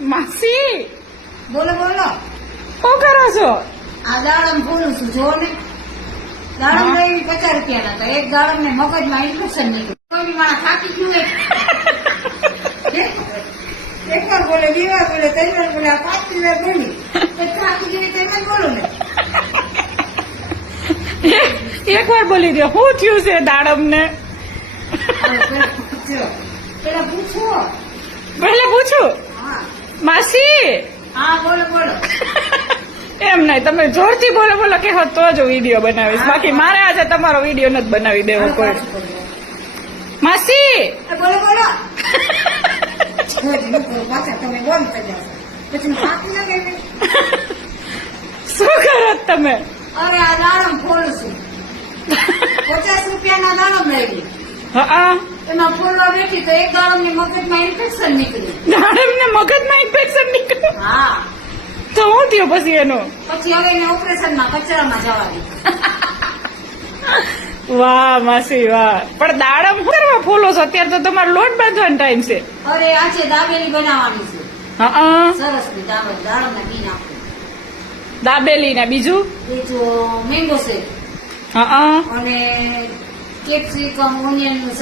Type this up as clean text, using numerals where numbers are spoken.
માસી બોલો બોલો. શું કરો છો? આ દાડમ ફોડું છું, જો ને. દાડમ હા. લઈ 50 રૂપિયાના હતા. એક દાડમ ને મગજમાં ઇન્ફેક્શન નીકળ્યું. કોઈ બી માણસ થાકી ગયું એક વાર બોલે, 2 વાર બોલે, 3 વાર બોલે, આ 5મી વાર બોલી. તો થાકી ગઈ તેમ જ બોલું ને. એક વાર બોલી દો, શું થયું છે દાડમ ને? હવે પેલા પૂછો. પહેલા પૂછું, હા માસી હા, બોલો બોલો. એમ નહીં, તમે જોરથી બોલો બોલો કે તો જ વિડીયો બનાવીશ, બાકી મારે આજે તમારો વિડીયો નથી બનાવી દેવો હવે કોઈ. પાછું બોલો. માસી બોલો બોલો. પાછા તમે બોલતા જાઓ. પછી થાકી ના ગઈ. શું કરો છો તમે? અરે આ દાડમ ફોડું છું. 50 રૂપિયાના દાડમ લઈ ગઈ. હા, એમાં ફોડવા બેઠી તો એક દાડમ ની મગજમાં ઇન્ફેક્શન નીકળ્યું. દાડમ ને મગજમાં ઇન્ફેક્શન નીકળ્યું. હા, તો શું થયું પછી એનું? પછી હવે એને ઓપરેશનમાં કચરામાં જવા દીધું. વાહ માસી વાહ, પણ દાડમ શું કરવા ફોલો છો? અત્યારે તો તમારો લોટ બાંધવાનો ટાઈમ છે. અરે આજે દાબેલી બનાવવાની છે. હા, સરસ ની દાડમ ના બી નાખું. દાબેલી ને બીજું? બીજું મેંગો શેક હા, અને કેપ્સિકમ ઓનિયન નું